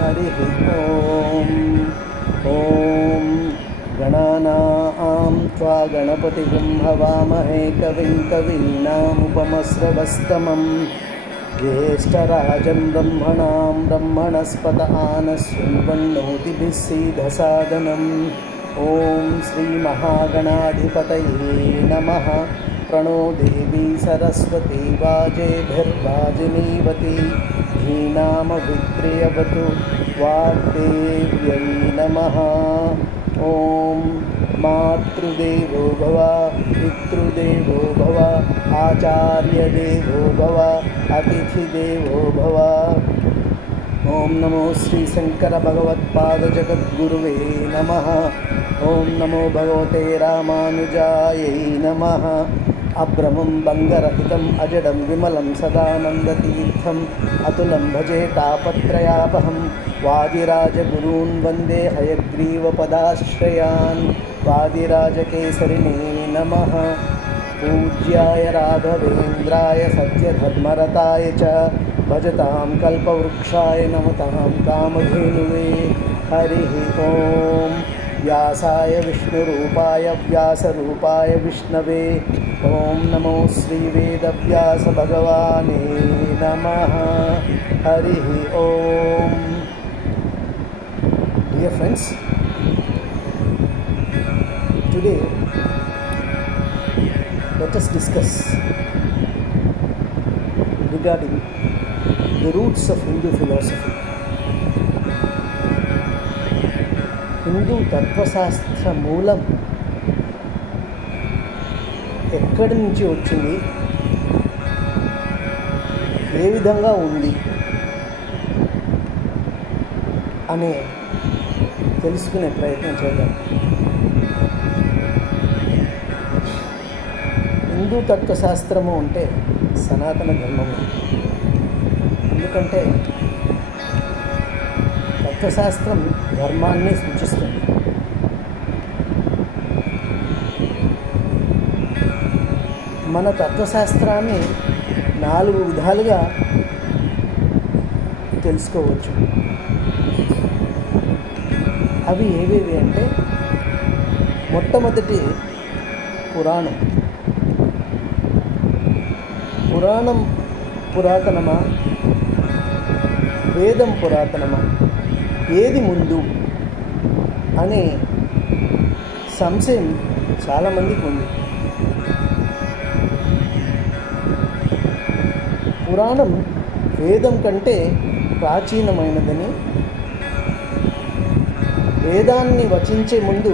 हरिः ॐ ॐ गणानां त्वा गणपतिं हवामहे कविं कवीनामुपमस्रवस्तमं ज्येष्ठराजं ब्रह्मणां ब्रह्मणस्पत आनशृण्वन्नोतिभिः सीदसादनम् ॐ श्रीमहागणाधिपतये नमः। प्रणो देवी सरस्वती वाजेभिर्वाजिनीवती धीनामभित्र्यवतु वाग्देव्यै नमः। ॐ मातृदेवो भव पितृदेवो भव आचार्यदेवो भव अतिथिदेवो भव। ओम नमो श्री शंकर भगवत्पाद जगद्गुरुवे नमः। ओम नमो भगवते रामानुजाय नमः। अभ्रमं बंगरहितं अजडं विमलं सदानन्दतीर्थम् अतुलं भजे तापत्रयापहं वादिराजगुरून् वन्दे हयग्रीवपदाश्रयान्। वादिराजकेसरिणे नमः। पूज्याय राघवेन्द्राय सत्यधर्मरताय च भजतां कल्पवृक्षाय नमतां कामधेनुवे। हरिः ॐ व्यासाय विष्णुरूपाय व्यासरूपाय विष्णवे ॐ नमो श्रीवेदव्यासभगवाने नमः। हरिः ॐ। Dear friends, today let us discuss regarding the roots of Hindu philosophy. Hindu తత్వశాస్త్ర మూలం ఎక్కడి నుంచి వచ్చింది, ఏ విధంగా ఉంది అనే తెలుసుకునే ప్రయత్నం చేద్దాం. హిందూ తత్వశాస్త్రము అంటే సనాతన ధర్మము. ఎందుకంటే తత్వశాస్త్రం ధర్మాన్ని సూచిస్తుంది. మన తత్వశాస్త్రాన్ని 4 విధాలుగా తెలుసుకోవచ్చు. అవి ఏవేవి అంటే, మొట్టమొదటి పురాణం. పురాణం పురాతనమా, వేదం పురాతనమా, ఏది ముందు అనే సంశయం చాలామందికి ఉంది. పురాణం వేదం కంటే ప్రాచీనమైనదని, వేదాన్ని వచించే ముందు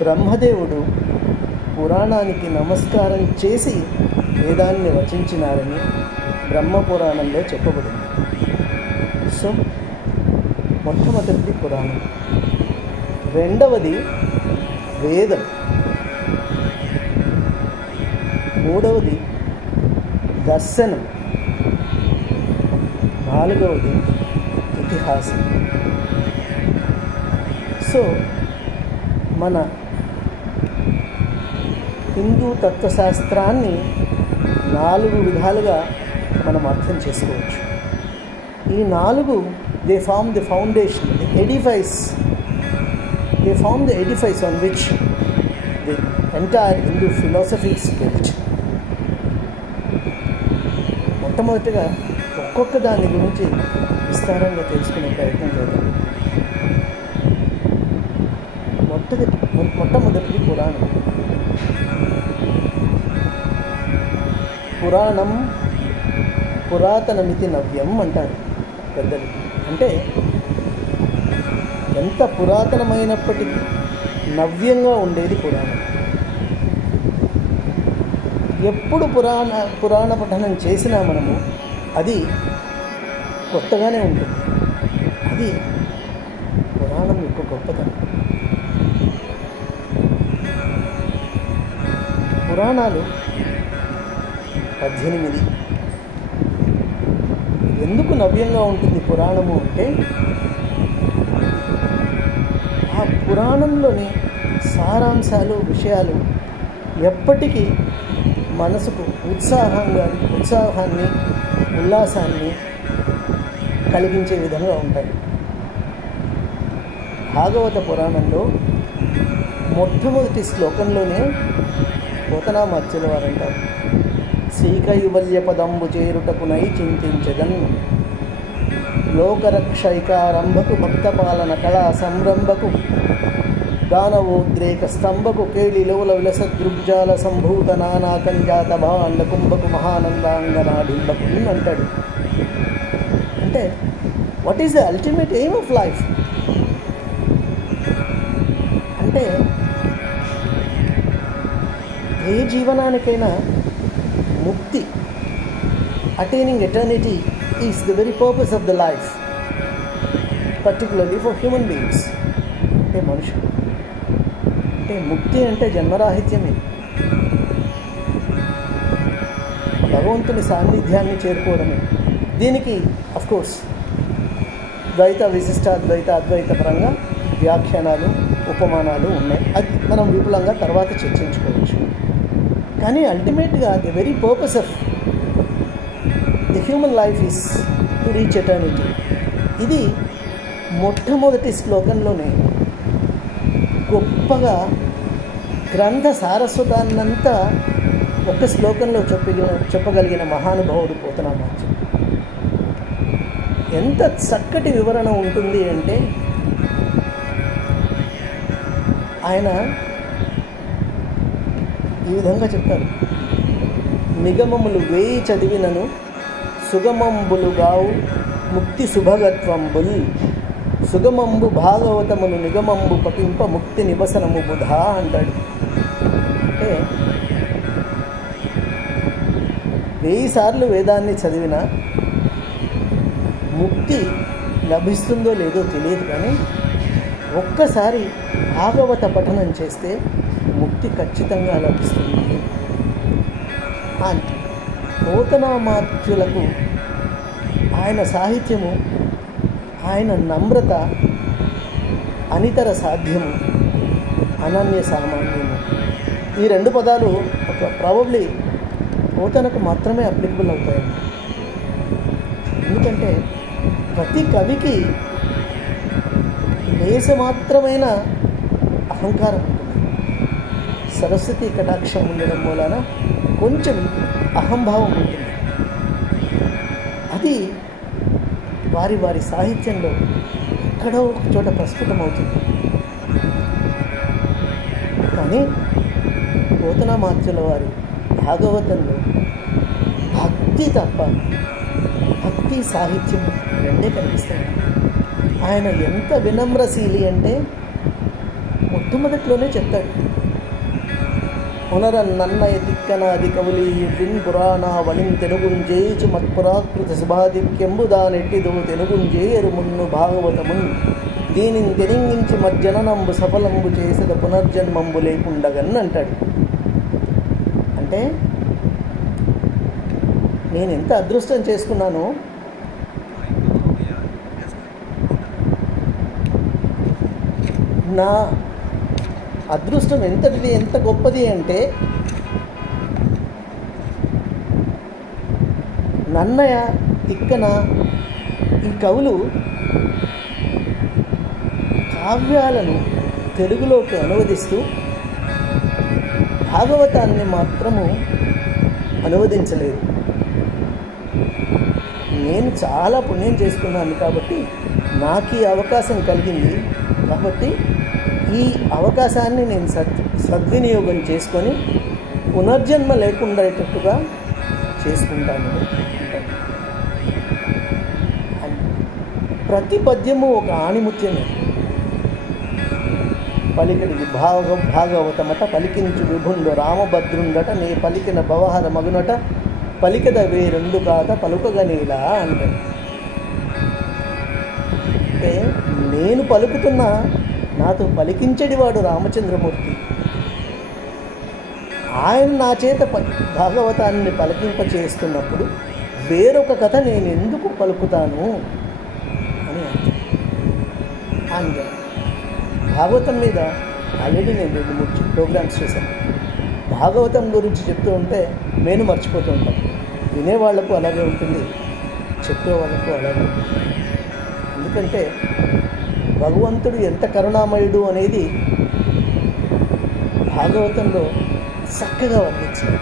బ్రహ్మదేవుడు పురాణానికి నమస్కారం చేసి వేదాన్ని వచించినారని బ్రహ్మపురాణంలో చెప్పబడింది. సో మొట్టమొదటిది పురాణం. రెండవది వేదం. మూడవది దర్శనం. నాలుగవది ఇతిహాసం. సో మన హిందూ తత్వశాస్త్రాన్ని 4 విధాలుగా మనం అర్థం చేసుకోవచ్చు. ఈ 4 they form the foundation, the edifice. They form the edifice on which the entire Hindu philosophy is built. మొట్టమొదటిగా ఒక్కొక్క దాని గురించి విస్తారంగా తెలుసుకునే ప్రయత్నం చేద్దాం. మొట్టమొదటిది పురాణం. పురాణం పురాతనమితి నవ్యం అంటారు పెద్దలు. అంటే ఎంత పురాతనమైనప్పటికీ నవ్యంగా ఉండేది పురాణం. ఎప్పుడు పురాణ పఠనం చేసినా మనము అది కొత్తగానే ఉంటుంది. అది పురాణం యొక్క గొప్పతనం. పురాణాలు 18. ఎందుకు నవ్యంగా ఉంటుంది పురాణము అంటే, ఆ పురాణంలోని సారాంశాలు, విషయాలు ఎప్పటికీ మనసుకు ఉత్సాహాన్ని, ఉల్లాసాన్ని కలిగించే విధంగా ఉంటాయి. భాగవత పురాణంలో మొట్టమొదటి శ్లోకంలోనే పోతనామాత్యుల వారు అంటారు, శ్రీకైవల్య పదంబు చేరుటకునై చింతించదన్ లోకరక్షైకారంభకు భక్తపాలన కళా సంరంభకు గానవోద్రేక స్తంభకు కేళిలోల విలసదృగ్జాల సంభూత నానాకంజాత భాండ కుంభకు మహానందాంగనాడింబకు అంటాడు. అంటే what is the ultimate aim of life? అంటే ఏ జీవనానికైనా ముక్తి, attaining eternity is the very purpose of the life, particularly for human beings. అంటే మనుషులు అంటే ముక్తి అంటే జన్మరాహిత్యమే, భగవంతుని సాన్నిధ్యాన్ని చేరుకోవడమే. దీనికి అఫ్కోర్స్ ద్వైత విశిష్టాద్వైత అద్వైత పరంగా వ్యాఖ్యానాలు ఉపమానాలు ఉన్నాయి. అది మనం విపులంగా తర్వాత చర్చించుకోవచ్చు. కానీ అల్టిమేట్గా the very purpose of the human life is to reach eternity. ఇది మొట్టమొదటి శ్లోకంలోనే గొప్పగా గ్రంథ సారస్వతాన్నంతా ఒక్క శ్లోకంలో చెప్పగలిగిన మహానుభావుడు పోతనామాత్యుడు. ఎంత చక్కటి వివరణ ఉంటుంది అంటే, ఆయన ఈ విధంగా చెప్తారు, నిగమములు వేయి చదివినను సుగమంబులుగావు ముక్తి శుభగత్వంబుల్ సుగమంబు భాగవతమును నిగమంబు పఠింప ముక్తి నివసనము బుధా అంటాడు. అంటే 1000 సార్లు వేదాన్ని చదివినా ముక్తి లభిస్తుందో లేదో తెలియదు, కానీ ఒక్కసారి భాగవత పఠనం చేస్తే ముక్తి ఖచ్చితంగా లభిస్తుంది. అంటే పోతనామాత్యులకు ఆయన సాహిత్యము, ఆయన నమ్రత అనితర సాధ్యము, అనన్య సామాన్యము. ఈ 2 పదాలు ప్రాబబ్లీ పోతనకు మాత్రమే అప్లికబుల్ అవుతాయండి. ఎందుకంటే ప్రతి కవికి లేశమాత్రమైన అహంకారం ఉంటుంది. సరస్వతి కటాక్షం ఉండడం మూలాన కొంచెం అహంభావం ఉంటుంది. అది వారి వారి సాహిత్యంలో ఎక్కడో ఒక చోట ప్రస్ఫుటమవుతుంది. కానీ పోతనామాత్యుల వారి భాగవతంలో భక్తి తప్ప, భక్తి సాహిత్యం రెండే కనిపిస్తాయి. ఆయన ఎంత వినమ్రశీలి అంటే మొట్టమొదట్లోనే చెప్తాడు, పునరన్నన్నయ తిక్కనాది కవులి విన్ పురాణావళిం తెనుగుంజేచు మత్పురాకృత శుభాధిక్యంబుదానెట్టిదో తెనుగుంజేయరు మున్ను భాగవతమున్ దీనిని తెనింగించి మజ్జననంబు సఫలంబు చేసద పునర్జన్మంబు లేకుండగన్ అంటాడు. అంటే నేను ఎంత అదృష్టం చేసుకున్నానో, నా అదృష్టం ఎంతటిది, ఎంత గొప్పది అంటే నన్నయ తిక్కన ఈ కవులు కావ్యాలను తెలుగులోకి అనువదిస్తూ భాగవతాన్ని మాత్రము అనువదించలేదు. నేను చాలా పుణ్యం చేసుకున్నాను కాబట్టి నాకు ఈ అవకాశం కలిగింది. కాబట్టి ఈ అవకాశాన్ని నేను సద్వినియోగం చేసుకొని పునర్జన్మ లేకుండేటట్టుగా చేసుకుంటాను. ప్రతి పద్యము ఒక ఆణిముత్యమే. పలికడికి భాగవతమట పలికించు విభుండు రామభద్రుండట నే పలికిన భవహర మగునట పలికద వేరెందు కాక పలుకగనేలా అంటాడు. అంటే నేను పలుకుతున్నా నాతో పలికించేటివాడు రామచంద్రమూర్తి. ఆయన నా చేత భాగవతాన్ని పలికింప చేస్తున్నప్పుడు వేరొక కథ నేను ఎందుకు పలుకుతాను అని అంటాడు. భాగవతం మీద ఆల్రెడీ నేను 2-3 ప్రోగ్రామ్స్ చేశాను. భాగవతం గురించి చెప్తూ ఉంటే నేను మర్చిపోతూ ఉంటాను. వినేవాళ్లకు అలాగే ఉంటుంది. చెప్పే వాళ్ళకు అలాగే. ఎందుకంటే భగవంతుడు ఎంత కరుణామయుడు అనేది భాగవతంలో చక్కగా వర్ణించారు.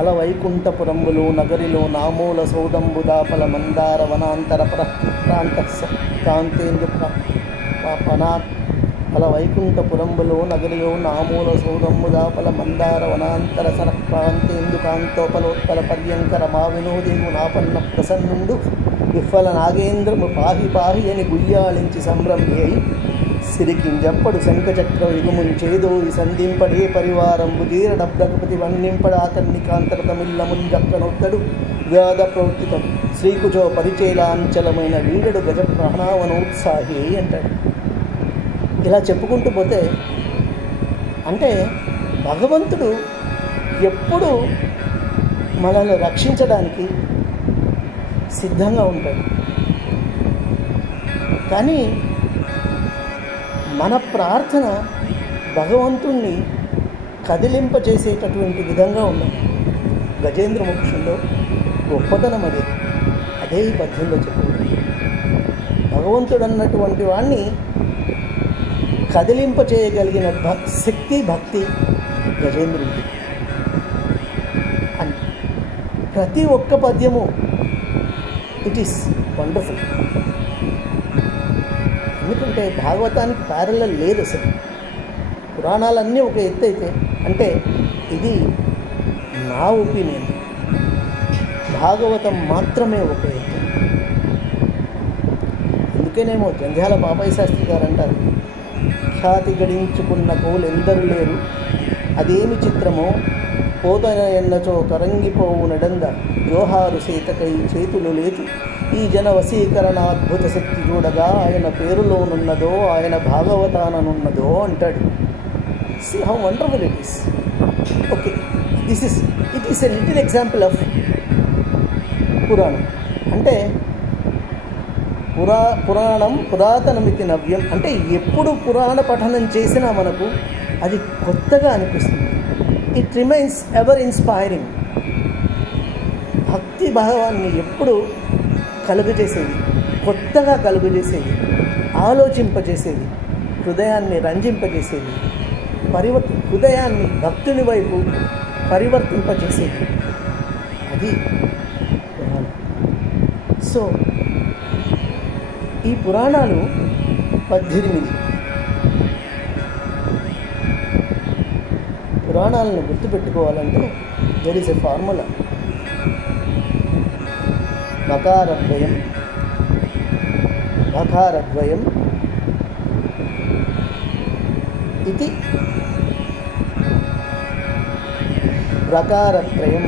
అల వైకుంఠపురంబులు నగరిలో నామూల సౌదంబుదాపల మందార వనాంతర ప్రాంత కాంతేందు పనాత్. అల వైకుంఠపురంబులో నగరిలో నామూల సౌదంబుదాపల మందార వనాంతర సరక్రాంతేందు కాంతోపలోత్పల పర్యంకర మా వినోదేవు నాపన్న ప్రసన్నుండు విఫల నాగేంద్రము పాహి పాహి అని గుయ్యాళించి సంభ్రమి అయి సిరికింజప్పడు శంఖచక్ర యుగముంచేదోయి సంధింపడే పరివారంబు జీరడబ్రగపతి వన్నింపడాకన్నికాంతరతమిల్లముంజక్కనొత్తడు వ్యాధ ప్రవర్తితం శ్రీకుచో పరిచేలాంచలమైన వీడడు గజ ప్రాణావనోత్సాహి అంటాడు. ఇలా చెప్పుకుంటూ పోతే అంటే భగవంతుడు ఎప్పుడు మనల్ని రక్షించడానికి సిద్ధంగా ఉంటాడు. కానీ మన ప్రార్థన భగవంతుణ్ణి కదిలింపజేసేటటువంటి విధంగా ఉన్నది. గజేంద్ర మోక్షంలో గొప్పతనం అదే ఈ పద్యంలో చెప్పుకుంటుంది. భగవంతుడు అన్నటువంటి వాణ్ణి కదిలింపచేయగలిగిన శక్తి భక్తి గజేంద్రుడికి. అండ్ ప్రతి ఒక్క పద్యము ఇట్ ఈస్ వండర్ఫుల్. ఎందుకంటే భాగవతానికి ప్యారలల్ లేదు అసలు. పురాణాలన్నీ ఒక ఎత్తు అయితే అంటే ఇది నా ఒపీనియన్, భాగవతం మాత్రమే ఒక ఎత్తు. అందుకేనేమో జంధ్యాల పాపయ్య శాస్త్రి గారు అంటారు, ఖ్యాతి గడించుకున్న కవులెందరూ లేరు, అదేమి చిత్రమో పోతన ఎన్నచో కరంగిపోవు నడంద జోహారు సీతకై చేతులు లేదు ఈ జన వశీకరణాద్భుత శక్తి చూడగా ఆయన పేరులోనున్నదో ఆయన భాగవతాననున్నదో అంటాడు. See how wonderful it is. Okay, it is a little example of పురాణం. అంటే పురాణం పురాతనమితి నవ్యం అంటే ఎప్పుడు పురాణ పఠనం చేసినా మనకు అది కొత్తగా అనిపిస్తుంది. It remains ever inspiring. భక్తి భావాన్ని ఎప్పుడు కలుగజేసేది, కొత్తగా కలుగజేసేది, ఆలోచింపజేసేది, హృదయాన్ని రంజింపజేసేది, హృదయాన్ని భక్తుని వైపు పరివర్తింపజేసేది అది పురాణం. సో ఈ పురాణాలు 18 పురాణాలను గుర్తుపెట్టుకోవాలంటే దెర్ ఈజ్ ఎ ఫార్ములా. మకారద్వయం మకారద్వయం ఇది ప్రకారత్రయం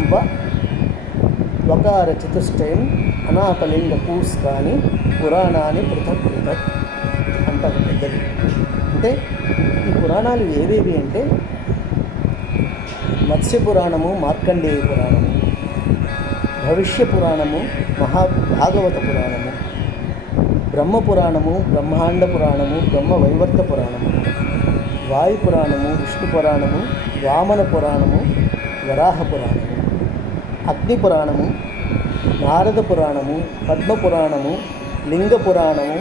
వకార చతుష్టయం అనాపలింగ పూస్కాని పురాణాన్ని పృథక్ పృథక్ అంటారు పెద్దలు. అంటే ఈ పురాణాలు ఏవేవి అంటే మత్స్య పురాణము, మార్కండేయ పురాణము, భవిష్య పురాణము, భాగవత పురాణము, బ్రహ్మ పురాణము, బ్రహ్మాండ పురాణము, బ్రహ్మ వైవర్త పురాణము, వాయు పురాణము, విష్ణు పురాణము, వామన పురాణము, వరాహ పురాణము, అగ్ని పురాణము, నారద పురాణము, పద్మ పురాణము, లింగ పురాణము,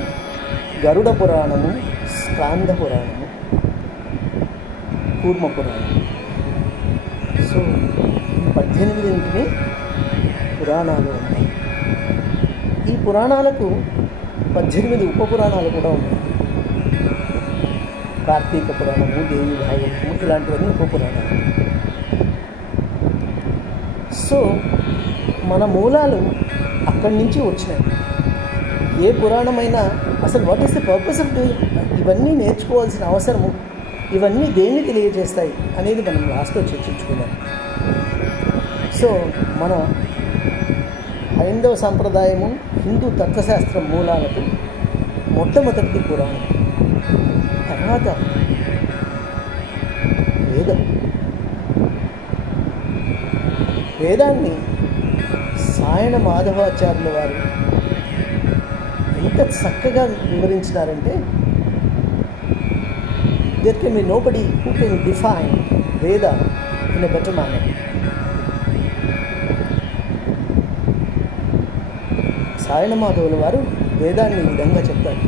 గరుడ పురాణము, స్కాంద పురాణము, కూర్మ పురాణము. సో 18 పురాణాలు ఉన్నాయి. ఈ పురాణాలకు 18 ఉప పురాణాలు కూడా ఉన్నాయి. కార్తీక పురాణము, దేవి భాగవతము ఇలాంటివన్నీ ఉప పురాణాలు. సో మన మూలాలు అక్కడి నుంచి వచ్చినాయి. ఏ పురాణమైనా అసలు what is the purpose of doing, ఇవన్నీ నేర్చుకోవాల్సిన అవసరము, ఇవన్నీ దేన్ని తెలియజేస్తాయి అనేది మనం లాస్ట్లో చర్చించుకుందాం. సో మన హైందవ సంప్రదాయము, హిందూ తత్వశాస్త్రం మూలాలకు మొట్టమొదటి పురాణం, తర్వాత వేదం. వేదాన్ని సాయణ మాధవాచార్యుల వారు ఎంత చక్కగా వివరించినారంటే there can be nobody who can define Veda in a better manner. Sayana మాధవుల వారు వేదాన్ని ఈ విధంగా చెప్తారు.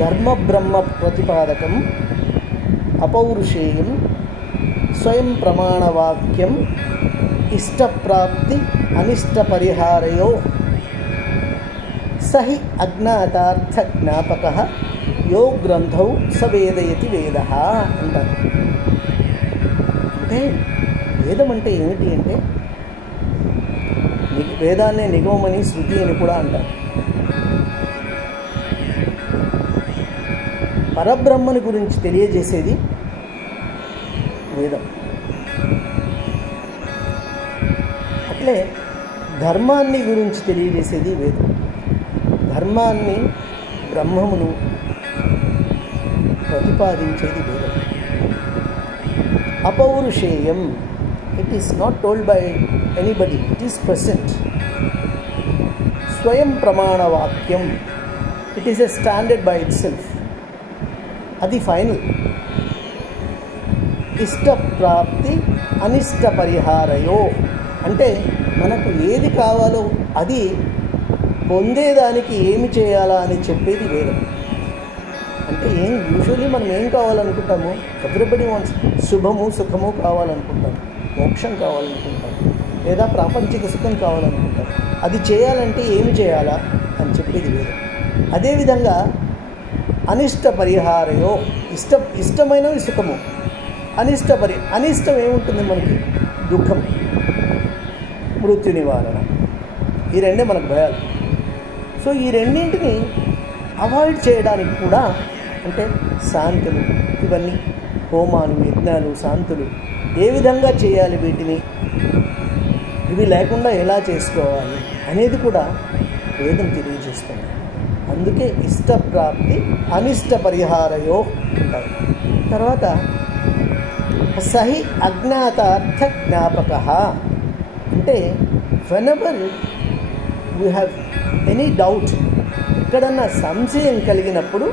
ధర్మ బ్రహ్మ ప్రతిపాదకం అపౌరుషేయం స్వయం ప్రమాణవాక్యం ఇష్టప్రాప్తి అనిష్ట పరిహారయో సహి అజ్ఞాతార్థ జ్ఞాపక యో గ్రంథౌ సవేదయతి వేద అంటారు. అంటే వేదం అంటే ఏమిటి అంటే వేదాన్నే నిగమని శృతి అని కూడా అంటారు. పరబ్రహ్మని గురించి తెలియజేసేది వేదం. అట్లే ధర్మాన్ని గురించి తెలియజేసేది వేదం. ధర్మాన్ని బ్రహ్మమును ప్రతిపాదించేది వేదం. అపౌరుషేయం, it is not told by anybody, it is present. స్వయం ప్రమాణ వాక్యం, it is a standard by itself, అది ఫైనల్. ఇష్టప్రాప్తి అనిష్ట పరిహారయో, అంటే మనకు ఏది కావాలో అది పొందేదానికి ఏమి చేయాలా అని చెప్పేది వేదం. అంటే యూజువల్లీ మనం ఏం కావాలనుకుంటాము? ఎవ్రీబడి వాంట్స్ శుభము సుఖము కావాలనుకుంటాం, మోక్షం కావాలనుకుంటాం, లేదా ప్రాపంచిక సుఖం కావాలనుకుంటాం. అది చేయాలంటే ఏమి చేయాలా అని చెప్పేది వేదం. అదేవిధంగా అనిష్ట పరిహారయో, ఇష్టమైనవి సుఖము, అనిష్టం ఏముంటుంది మనకి? దుఃఖం, మృత్యు నివారణ. ఈ రెండే మనకు భయాలు. సో ఈ రెండింటిని అవాయిడ్ చేయడానికి కూడా, అంటే శాంతులు, ఇవన్నీ హోమాలు, యజ్ఞాలు, శాంతులు ఏ విధంగా చేయాలి, వీటిని ఇవి లేకుండా ఎలా చేసుకోవాలి అనేది కూడా వేదం తెలియజేస్తుంది. అందుకే ఇష్టప్రాప్తి అనిష్ట పరిహారయో అంటారు. తర్వాత సహి అజ్ఞాతార్థ జ్ఞాపక, అంటే whenever we have any doubt, ఎక్కడన్నా సంశయం కలిగినప్పుడు,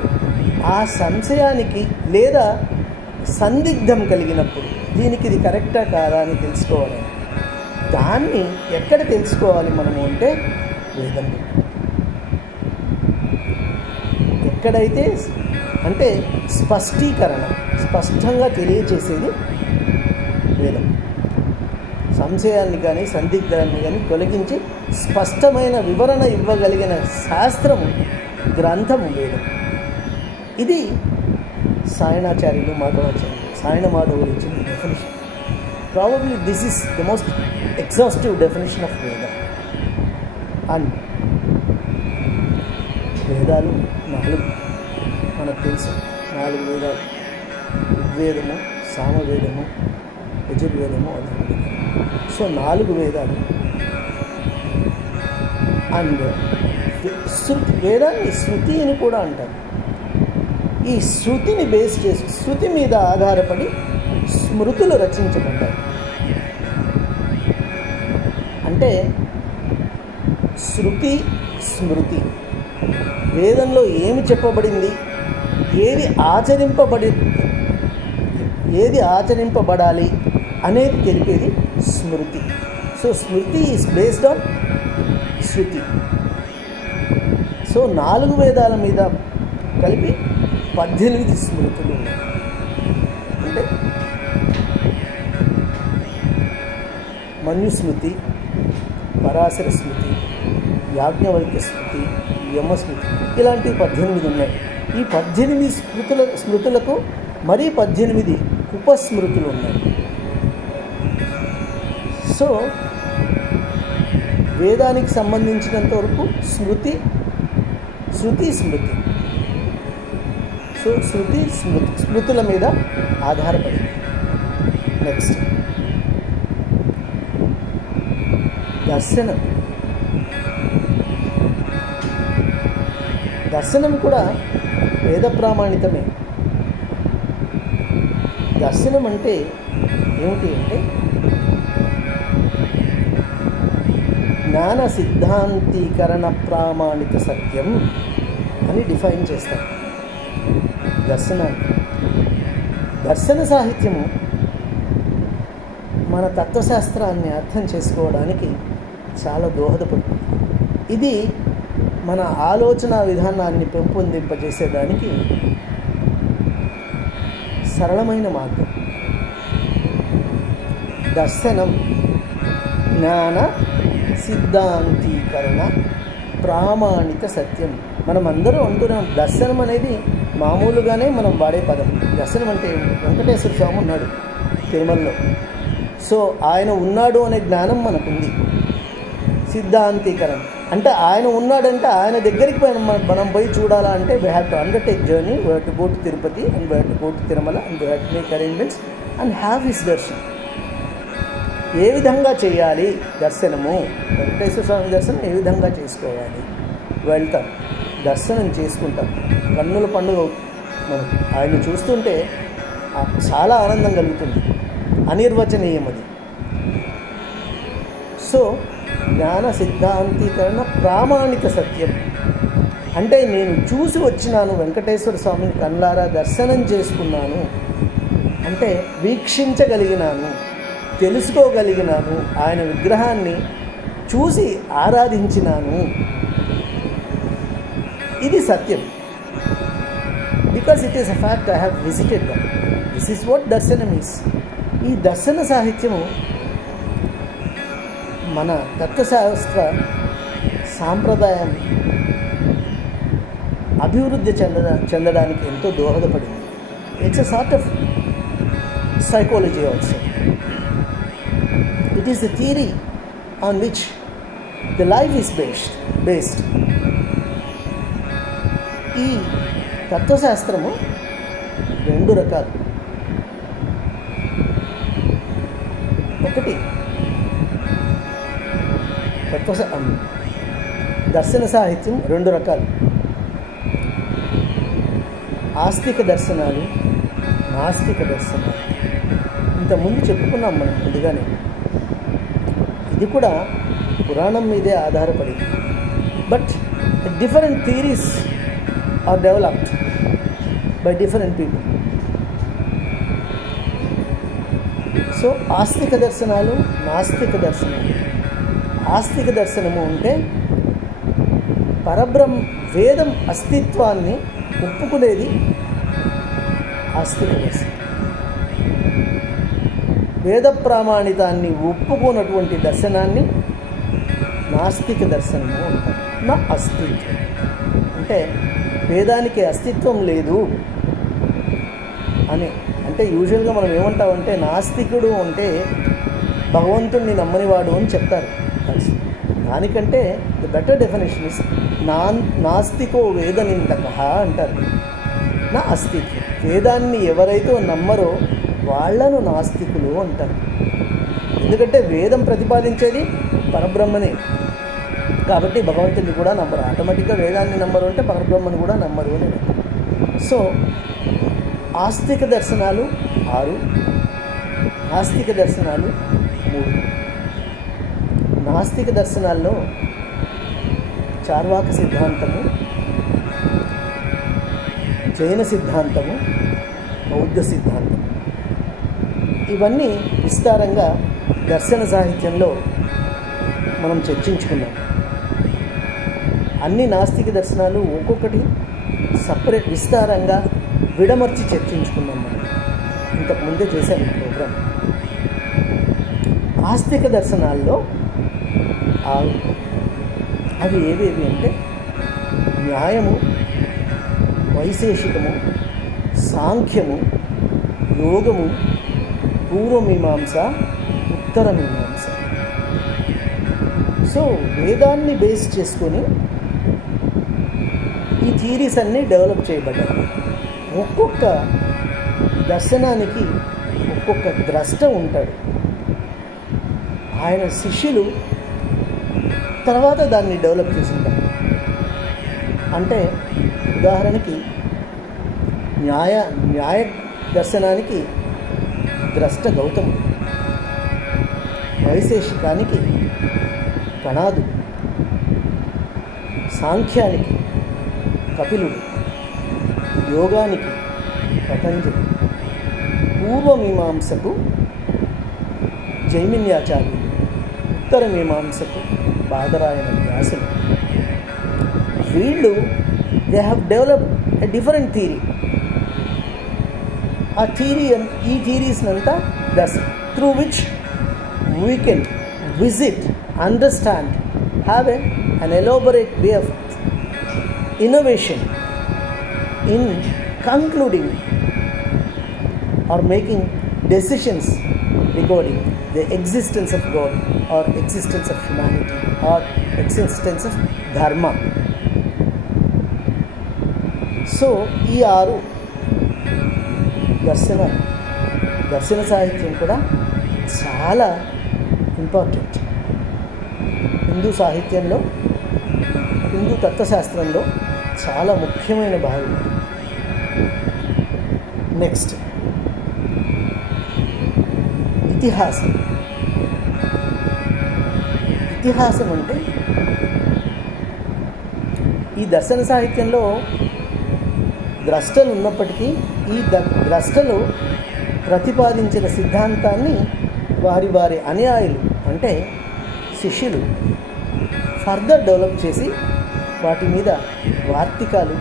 ఆ సంశయానికి లేదా సందిగ్ధం కలిగినప్పుడు దీనికి ఇది కరెక్టా కాదా అని తెలుసుకోవాలి. దాన్ని ఎక్కడ తెలుసుకోవాలి మనము అంటే వేదంలో. ఎక్కడైతే అంటే స్పష్టంగా తెలియచేసేది వేదం. సంశయాన్ని కానీ సందిగ్ధాన్ని కానీ తొలగించి స్పష్టమైన వివరణ ఇవ్వగలిగిన శాస్త్రము, గ్రంథము వేదం. ఇది సాయణాచార్యులు, సాయణ మాధవులు ఇచ్చిన definition. Probably this is the most exhaustive definition of వేద. అండ్ వేదాలు 4 మనకు తెలుసు. 4 వేదాలు: ఋగ్వేదము, సామవేదము, యజుర్వేదము, అధర్వవేదము. సో 4 వేదాలు. అండ్ వేదాన్ని శృతి అని కూడా అంటారు. ఈ శృతిని బేస్ చేసి, శృతి మీద ఆధారపడి స్మృతులు రచించబడ్డాయి. అంటే శృతి, స్మృతి, వేదంలో ఏమి చెప్పబడింది, ఏది ఆచరింపబడాలి అనేది తెలిపేది స్మృతి. సో స్మృతి ఈజ్ బేస్డ్ ఆన్ శృతి. సో 4 వేదాల మీద కలిపి 18 స్మృతులు ఉన్నాయి. అంటే మన్యుస్మృతి, పరాశర స్మృతి, యాజ్ఞవల్క్య స్మృతి, యమస్మృతి, ఇలాంటివి 18 ఉన్నాయి. ఈ 18 స్మృతులకు మరీ 18 ఉపస్మృతులు ఉన్నాయి. సో వేదానికి సంబంధించినంత వరకు శృతి, స్మృతి. సో శృతి, స్మృతుల మీద ఆధారపడింది. నెక్స్ట్ దర్శనం కూడా వేద ప్రామాణితమే. దర్శనం అంటే ఏమిటి అంటే జ్ఞాన సిద్ధాంతీకరణ ప్రామాణిత సత్యం అని డిఫైన్ చేస్తారు దర్శనాన్ని. దర్శన సాహిత్యము మన తత్వశాస్త్రాన్ని అర్థం చేసుకోవడానికి చాలా దోహదపడుతుంది. ఇది మన ఆలోచన విధానాన్ని పెంపొందింపజేసేదానికి సరళమైన మార్గం. దర్శనం జ్ఞాన సిద్ధాంతీకరణ ప్రామాణిక సత్యం. మనం అందరూ అంటున్నాం దర్శనం అనేది మామూలుగానే మనం వాడే పదం. దర్శనం అంటే వెంకటేశ్వర స్వామి ఉన్నాడు తిరుమలలో, సో ఆయన ఉన్నాడు అనే జ్ఞానం మనకుంది. సిద్ధాంతీకరణ అంటే ఆయన ఉన్నాడంటే ఆయన దగ్గరికి మనం పోయి చూడాలా అంటే we have to undertake journey, we have to go to Tirupati and we have to go to Tirumala and we have to make arrangements and have his దర్శనం. ఏ విధంగా చేయాలి దర్శనము, వెంకటేశ్వర స్వామి దర్శనం ఏ విధంగా చేసుకోవాలి? వెళ్తాం, దర్శనం చేసుకుంటాం, కన్నుల పండుగ మనకు. ఆయన చూస్తుంటే చాలా ఆనందం కలుగుతుంది, అనిర్వచనీయం అది. సో జ్ఞాన సిద్ధాంతీకరణ ప్రామాణిక సత్యం అంటే నేను చూసి వచ్చినాను, వెంకటేశ్వర స్వామిని కళ్ళారా దర్శనం చేసుకున్నాను అంటే వీక్షించగలిగినాను, తెలుసుకోగలిగినాను, ఆయన విగ్రహాన్ని చూసి ఆరాధించినాను. ఇది సత్యం. Because it is a fact, I have visited them. This is what దర్శనం ఈస్. ఈ దర్శన సాహిత్యము మన తత్వశాస్త్ర సాంప్రదాయం అభివృద్ధి చెందడానికి ఎంతో దోహదపడింది. It's a sort of psychology also. It is the theory on which the life is based. ఈ తత్వశాస్త్రము రెండు రకాలు. ఒకటి దర్శన సాహిత్యం రెండు రకాలు. ఆస్తిక దర్శనాలు, నాస్తిక దర్శనాలు. ఇంతకుముందు చెప్పుకున్నాం మనం ముందుగానే. ఇది కూడా పురాణం మీదే ఆధారపడింది. But different theories are developed by different people. So ఆస్తిక దర్శనాలు, నాస్తిక దర్శనాలు. ఆస్తిక దర్శనము అంటే పరబ్రహ్మ వేదం అస్తిత్వాన్ని ఒప్పుకునేది ఆస్తిక దర్శనం. వేద ప్రామాణితాన్ని ఒప్పుకున్నటువంటి దర్శనాన్ని నాస్తిక దర్శనము అంటారు. నా అస్తిత్వం అంటే వేదానికి అస్తిత్వం లేదు అని. అంటే యూజువల్గా మనం ఏమంటామంటే నాస్తికుడు అంటే భగవంతుడిని నమ్మనివాడు అని చెప్తారు. దానికంటే ద బెటర్ డెఫినేషన్ ఇస్ నాస్తికో వేద నిందక అంటారు. నా అస్తిత్వం, వేదాన్ని ఎవరైతే నమ్మరో వాళ్లను నాస్తికులు అంటారు. ఎందుకంటే వేదం ప్రతిపాదించేది పరబ్రహ్మనే కాబట్టి భగవంతుడిని కూడా నమ్మరు. ఆటోమేటిక్గా వేదాన్ని నమ్మరు అంటే పరబ్రహ్మను కూడా నమ్మరు అని. సో ఆస్తిక దర్శనాలు 6, నాస్తిక దర్శనాలు 3. నాస్తిక దర్శనాల్లో చార్వాక సిద్ధాంతము, జైన సిద్ధాంతము, బౌద్ధ సిద్ధాంతం, ఇవన్నీ విస్తారంగా దర్శన సాహిత్యంలో మనం చర్చించుకున్నాం. అన్ని నాస్తిక దర్శనాలు ఒక్కొక్కటి సపరేట్ విస్తారంగా విడమర్చి చర్చించుకున్నాం. మనం ఇంతకుముందే చేశాం ఈ ప్రోగ్రాం. ఆస్తిక దర్శనాల్లో అవి ఏవేవి అంటే న్యాయము, వైశేషికము, సాంఖ్యము, యోగము, పూర్వమీమాంస, ఉత్తరమీమాంస. సో వేదాన్ని బేస్ చేసుకొని ఈ థియరీస్ అన్నీ డెవలప్ చేయబడ్డాయి. ఒక్కొక్క దర్శనానికి ఒక్కొక్క ద్రష్ట ఉంటాడు. ఆయన శిష్యులు తర్వాత దాన్ని డెవలప్ చేసింటారు. అంటే ఉదాహరణకి న్యాయ దర్శనానికి ద్రష్ట గౌతముడు, వైశేషికానికి కణాదు, సాంఖ్యానికి కపిలుడు, యోగానికి పతంజలి, పూర్వమీమాంసకు జైమిన్యాచార్యులు, ఉత్తరమీమాంసకు బాదరాయణ వ్యాసులు. వీళ్ళు they have developed a different theory. ఆ థియరీ ఈ థియరీస్నంతా through which we can visit, understand, have an elaborate way of innovation in concluding or making decisions regarding the existence of God or existence of humanity or existence of dharma. So, ఈ 6 దర్శన సాహిత్యం కూడా చాలా important. Hindu సాహిత్యంలో, హిందూ తత్వశాస్త్రంలో చాలా ముఖ్యమైన భాగం. Next, ఇతిహాసం. ఇతిహాసం అంటే ఈ దర్శన సాహిత్యంలో ద్రష్టలు ఉన్నప్పటికీ ఈ ద్రష్టలు ప్రతిపాదించిన సిద్ధాంతాన్ని వారి వారి అనుయాయులు అంటే శిష్యులు ఫర్దర్ డెవలప్ చేసి వాటి మీద వార్తికాలు,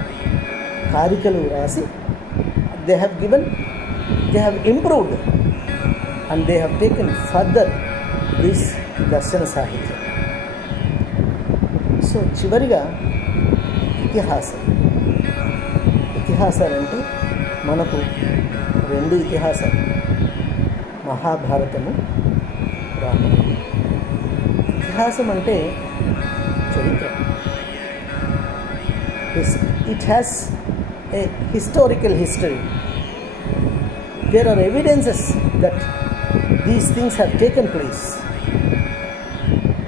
కారికలు రాసి they have improved and they have taken further this దర్శన సాహిత్యం. సో చివరిగా ఇతిహాసాలంటే మనకు 2 ఇతిహాసాలు, మహాభారతము, రామాయణం. ఇతిహాసం అంటే చరిత్ర. It has a historical history. There are evidences that these things have taken place.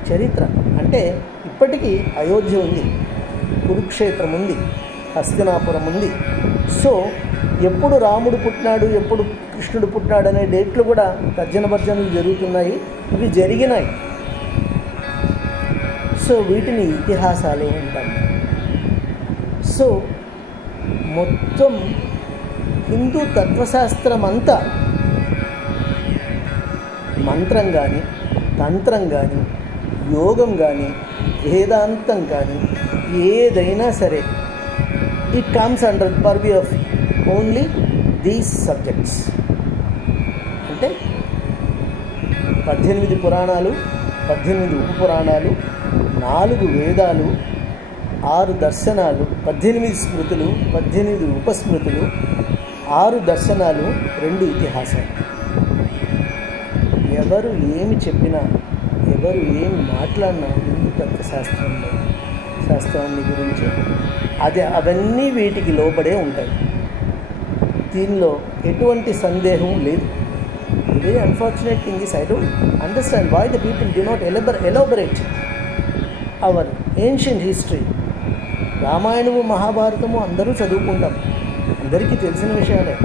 చరిత్ర అంటే ఇప్పటికీ అయోధ్య ఉంది, కురుక్షేత్రం ఉంది, హస్తినాపురం ఉంది. సో ఎప్పుడు రాముడు పుట్టినాడు, ఎప్పుడు కృష్ణుడు పుట్టినాడు అనే డేట్లు కూడా తర్జనభర్జనలు జరుగుతున్నాయి. ఇవి జరిగినాయి. సో వీటిని ఇతిహాసాలు అంటారు. సో మొత్తం హిందూ తత్వశాస్త్రం అంతా మంత్రం కానీ, తంత్రం కానీ, యోగం కానీ, వేదాంతం కానీ ఏదైనా సరే it comes under the purview of only these subjects. అంటే 18 పురాణాలు, 18 ఉపపురాణాలు, 4 వేదాలు, 6 దర్శనాలు, 18 స్మృతులు, 18 ఉపస్మృతులు, 6 దర్శనాలు, 2 ఇతిహాసాలు. ఎవరు ఏమి చెప్పినా, ఎవరు ఏమి మాట్లాడినా హిందూ శాస్త్రాన్ని గురించి అవన్నీ వీటికి లోబడే ఉంటాయి. దీనిలో ఎటువంటి సందేహం లేదు. Very unfortunate thing is I don't understand why the people do not elaborate our ancient history. రామాయణము, మహాభారతము అందరూ చదువుకుంటాం, అందరికీ తెలిసిన విషయాలే.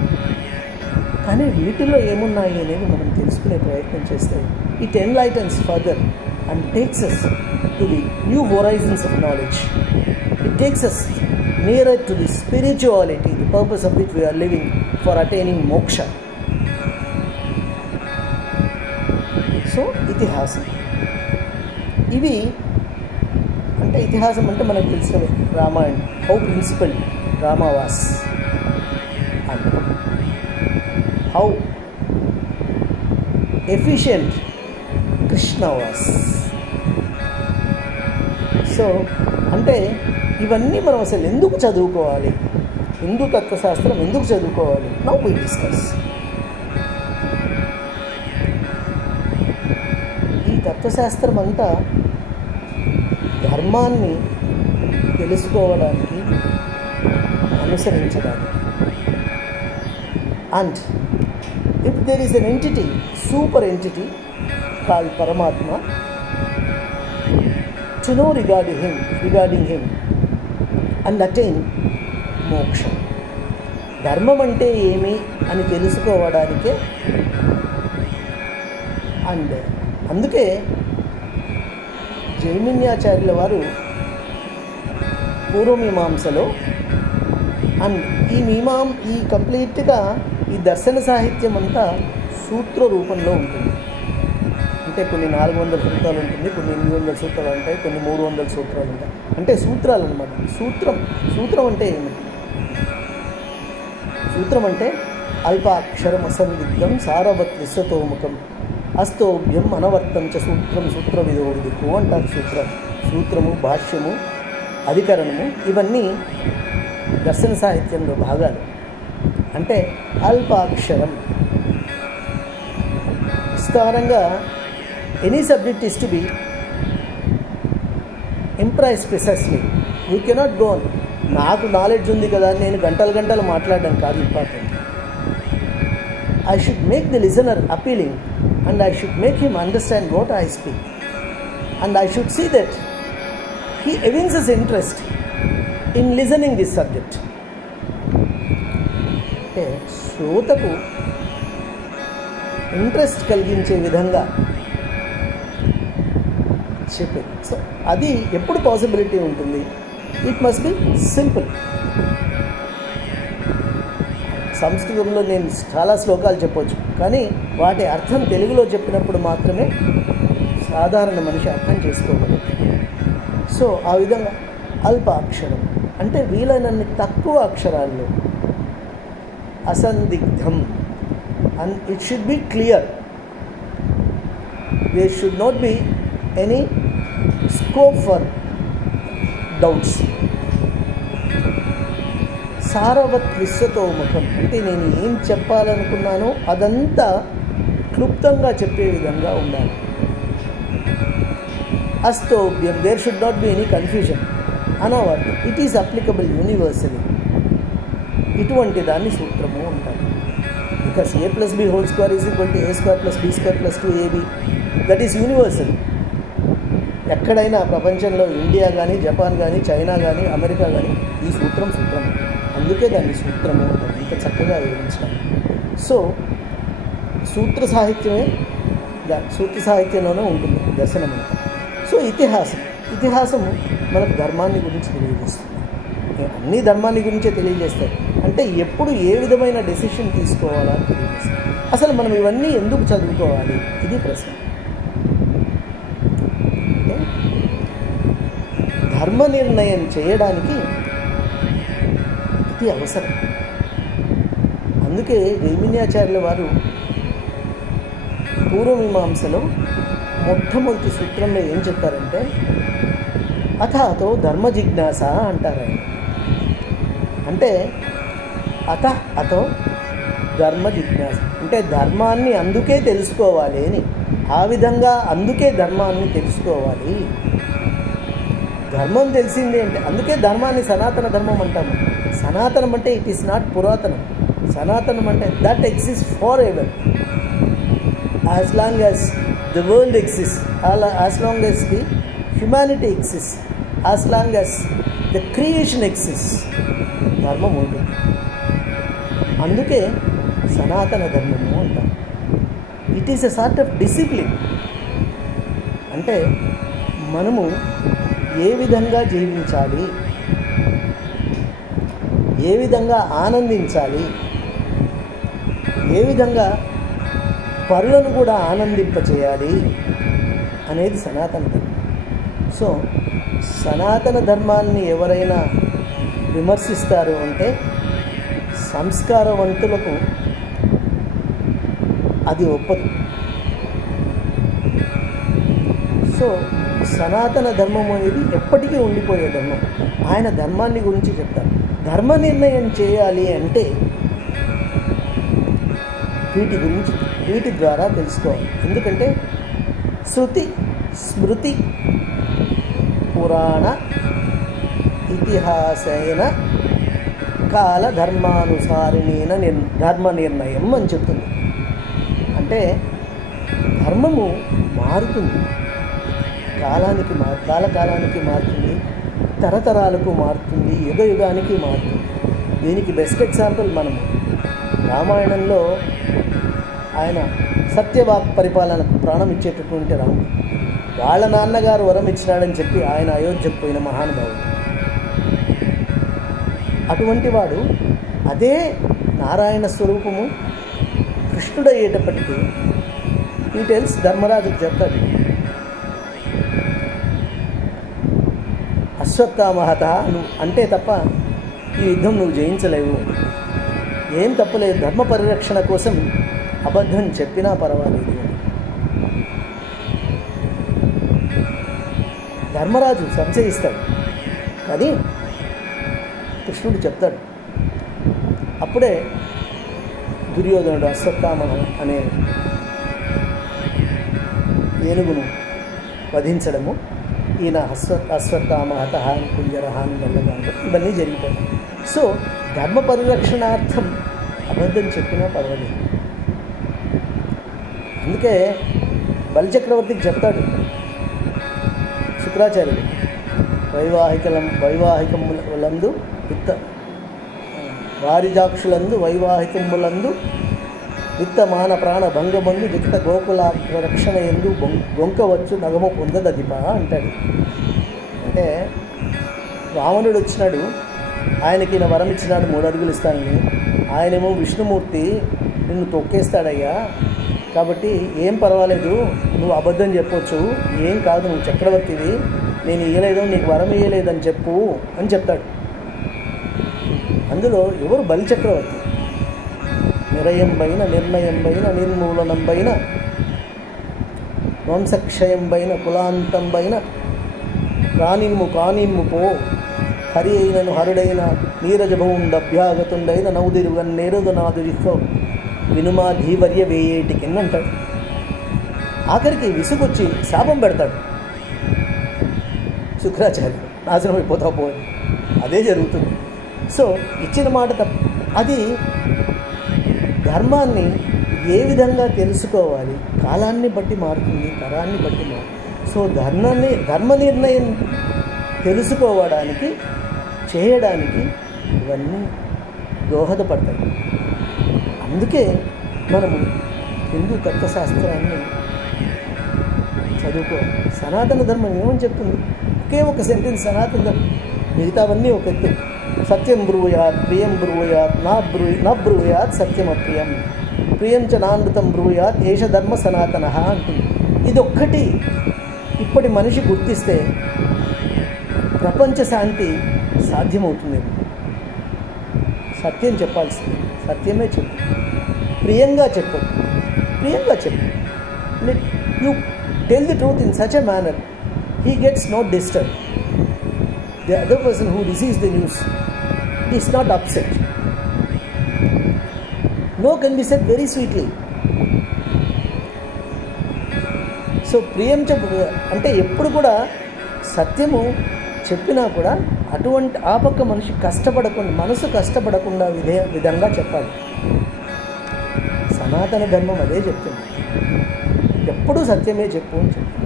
కానీ వీటిలో ఏమున్నాయి అనేది మనం తెలుసుకునే ప్రయత్నం చేస్తే it enlightens further and takes us to the new horizons of knowledge. It takes us nearer to the spirituality, the purpose of which we are living for attaining moksha. So, itihasam. ఇవి అంటే ఇతిహాసం అంటే మనకు తెలిసినవి. రామాయణం, how principal Rama was and how efficient Krishna was. So అంటే ఇవన్నీ మనం అసలు ఎందుకు చదువుకోవాలి, హిందూ తత్వశాస్త్రం ఎందుకు చదువుకోవాలి? Now we discuss. ఈ తత్వశాస్త్రం అంతా ధర్మాన్ని తెలుసుకోవడానికి, అనుసరించడానికి. And if there is an entity, super entity called Paramatma, to know regarding him and attain moksha. ధర్మం అంటే ఏమి అని తెలుసుకోవడానికే. అండ్ అందుకే జైమిన్యాచార్యుల వారు పూర్వమీమాంసలో అండ్ ఈ కంప్లీట్గా ఈ దర్శన సాహిత్యం అంతా సూత్ర రూపంలో ఉంటుంది. అంటే అంటే కొన్ని 400 సూత్రాలు ఉంటుంది, కొన్ని 800 సూత్రాలు ఉంటాయి, కొన్ని 300 సూత్రాలు ఉంటాయి. అంటే సూత్రాలు అన్నమాట. సూత్రం అంటే ఏమిటి? సూత్రం అంటే అల్పాక్షరం అసందిగ్ధం సారవత్ విశ్వతోముఖం అస్తోభ్యం అనవర్తం చ సూత్రం సూత్ర విధో విదుకు అంటారు. సూత్రము, భాష్యము, అధికరణము ఇవన్నీ దర్శన సాహిత్యంలో భాగాలు. అంటే అల్పాక్షరం విస్తారంగా any subject is to be ఇంప్రైజ్ precisely. You cannot go on నాకు నాలెడ్జ్ ఉంది కదా నేను గంటలు మాట్లాడడం కాదు important. I should make the listener appealing and I should make him understand what I speak, and I should see that he evinces interest in listening this subject. అంటే శ్రోతకు interest కలిగించే విధంగా చెప్పేది. సో అది ఎప్పుడు పాసిబిలిటీ ఉంటుంది? It must be simple. సంస్కృతంలో నేను చాలా శ్లోకాలు చెప్పవచ్చు, కానీ వాటి అర్థం తెలుగులో చెప్పినప్పుడు మాత్రమే సాధారణ మనిషి అర్థం చేసుకోగలరు. సో ఆ విధంగా అల్ప అక్షరం అంటే వీలైనన్ని తక్కువ అక్షరాల్లో, అసందిగ్ధం, and it should be clear. There should not be any scope for doubts. సారవత్ విశ్వతోముఖం అంటే నేను ఏం చెప్పాలనుకున్నానో అదంతా క్లుప్తంగా చెప్పే విధంగా ఉండాలి. అస్తోభ్యం, there should not be any confusion. అనవర్తం, ఇట్ ఈస్ అప్లికబుల్ యూనివర్సలీ. ఇటువంటి దాన్ని సూత్రము అంటారు. Because a+b² = a² + b² + 2ab, that is universal. ఎక్కడైనా ప్రపంచంలో ఇండియా కానీ, జపాన్ కానీ, చైనా కానీ, అమెరికా కానీ ఈ సూత్రం. అందుకే దాన్ని సూత్రము అంటారు, ఇంత చక్కగా వివరించాలి. సో సూత్ర సాహిత్యంలోనే ఉంటుంది దర్శనం అంతా. సో ఇతిహాసము మనకు ధర్మాన్ని గురించి తెలియజేస్తుంది. అన్ని ధర్మాన్ని గురించే తెలియజేస్తాయి. అంటే ఎప్పుడు ఏ విధమైన డెసిషన్ తీసుకోవాలా అని తెలియజేస్తాయి. అసలు మనం ఇవన్నీ ఎందుకు చదువుకోవాలి? ఇది ప్రశ్న. ధర్మ నిర్ణయం చేయడానికి ఇది అవసరం. అందుకే జైమిన్యాచార్యుల వారు పూర్వమీమాంసలో మొట్టమొదటి సూత్రంలో ఏం చెప్పారంటే అథాతో ధర్మ జిజ్ఞాస అంటారు ఆయన. అంటే అతో ధర్మ జిజ్ఞాస అంటే ధర్మాన్ని అందుకే తెలుసుకోవాలి అని. ఆ విధంగా అందుకే ధర్మాన్ని తెలుసుకోవాలి. ధర్మం తెలిసింది అంటే అందుకే ధర్మాన్ని సనాతన ధర్మం అంటాము. సనాతనం అంటే ఇట్ ఈస్ నాట్ పురాతనం. సనాతనం అంటే that exist for ever, as long as the world exist, as long as the humanity exist, as long as the creation exist, ధర్మం ఉంటుంది. అందుకే సనాతన ధర్మము అంటాం. It is a sort of discipline. అంటే మనము ఏ విధంగా జీవించాలి, ఏ విధంగా ఆనందించాలి, ఏ విధంగా పరులను కూడా ఆనందింపచేయాలి అనేది సనాతన ధర్మం. సో సనాతన ధర్మాన్ని ఎవరైనా విమర్శిస్తారు అంటే సంస్కారవంతులకు అది ఒప్పదు. సో సనాతన ధర్మం అనేది ఎప్పటికీ ఉండిపోయే ధర్మం. ఆయన ధర్మాన్ని గురించి చెప్తారు. ధర్మ నిర్ణయం చేయాలి అంటే వీటి ద్వారా తెలుసుకోవాలి. ఎందుకంటే శృతి, స్మృతి, పురాణ, ఇతిహాసైన కాల ధర్మానుసారిణీన ధర్మ నిర్ణయం అని చెప్తుంది. అంటే ధర్మము మారుతుంది, కాలకాలానికి మారుతుంది, తరతరాలకు మారుతుంది, యుగానికి మారుతుంది. దీనికి బెస్ట్ ఎగ్జాంపుల్ మనము రామాయణంలో ఆయన సత్యవాక్ పరిపాలనకు ప్రాణం ఇచ్చేటటువంటి రాముడు. వాళ్ళ నాన్నగారు వరం ఇచ్చినాడని చెప్పి ఆయన అయోధ్యకు పోయిన మహానుభావుడు. అటువంటి వాడు అదే నారాయణ స్వరూపము కృష్ణుడయ్యేటప్పటికీ డీటెయిల్స్ ధర్మరాజుకు చెప్తాడు. అశ్వత్థామహత నువ్వు అంటే తప్ప ఈ యుద్ధం నువ్వు జయించలేవు. ఏం తప్పలేదు, ధర్మ పరిరక్షణ కోసం అబద్ధం చెప్పినా పర్వాలేదు. ధర్మరాజు సంశయిస్తాడు, కానీ కృష్ణుడు చెప్తాడు. అప్పుడే దుర్యోధనుడు అశ్వత్థామ అనే ఏనుగును వధించడము, ఈయన అశ్వత్థామ హతహాని కుంజరహాని వెళ్ళగాను ఇవన్నీ జరిగిపోతాయి. సో ధర్మ పరిరక్షణార్థం అబద్ధం చెప్పినా పర్వాలేదు. అందుకే బలిచక్రవర్తికి చెప్తాడు శుక్రాచార్యుడు, వైవాహికములందు వారిజాక్షులందు వైవాహికములందు విత్తమాన ప్రాణ భంగమందు విక్త గోకులాగ్ర రక్షణ ఎందు గొంకవచ్చు నగము పొందదదిప అంటాడు. అంటే రావణుడు వచ్చినాడు, ఆయనకి ఈయన వరం ఇచ్చినాడు 3 అడుగులు ఇస్తానని. ఆయనేమో విష్ణుమూర్తి, నిన్ను తొక్కేస్తాడయ్యా, కాబట్టి ఏం పర్వాలేదు, నువ్వు అబద్ధం చెప్పొచ్చు, ఏం కాదు, నువ్వు చక్రవర్తివి, నేను ఇయ్యలేదు, నీకు వరం ఇయ్యలేదని చెప్పు అని చెప్తాడు. అందులో ఎవరు? బలిచక్రవర్తి. నిరయం పైన నిర్ణయం పైన నిర్మూలనం పైన వంశక్షయం పైన కులాంతం పైన రానిమ్ము కానిమ్ము పో హరి అయినను హరుడైన నీరజభవుండభ్యాగతుండైన నౌదిరుగన్ నేరుదనాదు వినుమా ధీవర్య వేయేటికిన్ అంటాడు. ఆఖరికి విసుగొచ్చి శాపం పెడతాడు శుక్రాచార్యుడు, నాశనం అయిపోతా పోయి. అదే జరుగుతుంది. సో ఇచ్చిన మాట తప్ప. అది ధర్మాన్ని ఏ విధంగా తెలుసుకోవాలి? కాలాన్ని బట్టి మారుతుంది, తరాన్ని బట్టి మారుతుంది. సో ధర్మ నిర్ణయం తెలుసుకోవడానికి, చేయడానికి ఇవన్నీ దోహదపడతాయి. అందుకే మనము హిందూ తత్వశాస్త్రాన్ని చదువుకోవాలి. సనాతన ధర్మం ఏమని చెప్తుంది? ఒకే ఒక సెంటెన్స్ సనాతన ధర్మం, మిగతావన్నీ ఒక ఎత్తు. సత్యం బ్రూయాత్ ప్రియం బ్రూయాత్ నా బ్రూయాత్ సత్యం అప్రియం ప్రియం చ నానృతం బ్రూయాత్ ఏష ధర్మ సనాతన అంటుంది. ఇదొక్కటి ఇప్పటి మనిషి గుర్తిస్తే ప్రపంచ శాంతి సాధ్యమవుతుంది. సత్యం చెప్పాల్సింది, సత్యమే చెప్పు, ప్రియంగా చెప్పు, ప్రియంగా చెప్పు. You tell the truth in such a manner he gets not disturbed. The other person who receives the news is not upset. No can be said very sweetly. So ప్రియం అంటే ఎప్పుడు కూడా సత్యము చెప్పినా కూడా అటువంటి ఆ పక్క మనిషి కష్టపడకుండా, మనసు కష్టపడకుండా విధంగా చెప్పాలి. సనాతన ధర్మం అదే చెప్తుంది, ఎప్పుడూ సత్యమే చెప్పు అని చెప్తుంది.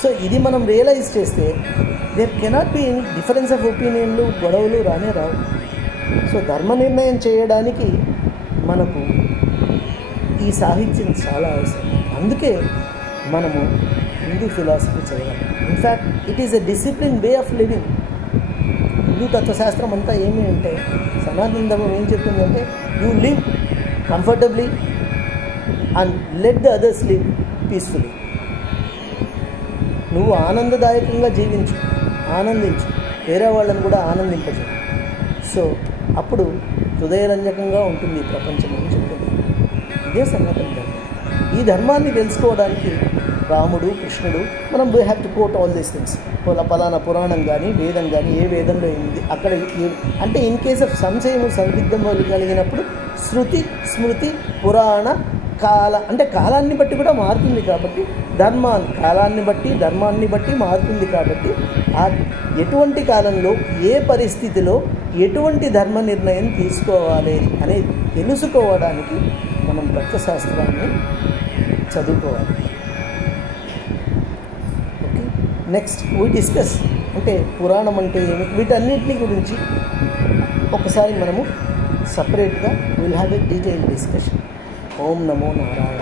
సో ఇది మనం రియలైజ్ చేస్తే there cannot be any difference of ఒపీనియన్లు, గొడవలు రానే రావు. సో ధర్మ నిర్ణయం చేయడానికి మనకు ఈ సాహిత్యం చాలా అవసరం. అందుకే మనము హిందూ ఫిలాసఫీ చదవాలి. In fact it is a discipline way of living. Hindu తత్వశాస్త్రం అంతా ఏమి అంటే, సనాతన ధర్మం ఏం చెప్తుందంటే, you live comfortably and let the others live peacefully. నువ్వు ఆనందదాయకంగా జీవించు, ఆనందించు, వేరే వాళ్ళని కూడా ఆనందింపచు. సో అప్పుడు హృదయరంజకంగా ఉంటుంది ఈ ప్రపంచం అని చెప్తుంది. ఇదే సనాతన ధర్మం. ఈ ధర్మాన్ని తెలుసుకోవడానికి రాముడు, కృష్ణుడు, మనం we have to quote all these things. పలానా పురాణం కానీ వేదం కానీ ఏ వేదంలో ఏంది అక్కడ అంటే ఇన్ కేస్ ఆఫ్ సంశయము సందిగ్ధం కలిగినప్పుడు శృతి, స్మృతి, పురాణ, కాల అంటే కాలాన్ని బట్టి కూడా మారుతుంది కాబట్టి కాలాన్ని బట్టి ధర్మాన్ని బట్టి మారుతుంది కాబట్టి ఎటువంటి కాలంలో ఏ పరిస్థితిలో ఎటువంటి ధర్మ నిర్ణయం తీసుకోవాలి అనేది తెలుసుకోవడానికి మనం తత్వశాస్త్రాన్ని చదువుకోవాలి. ఓకే, నెక్స్ట్ వీ డిస్కస్ అంటే పురాణం అంటే ఏమి, వీటన్నిటిని గురించి ఒకసారి మనము సపరేట్గా will have a detail discussion. ఓం నమో నారాయణ.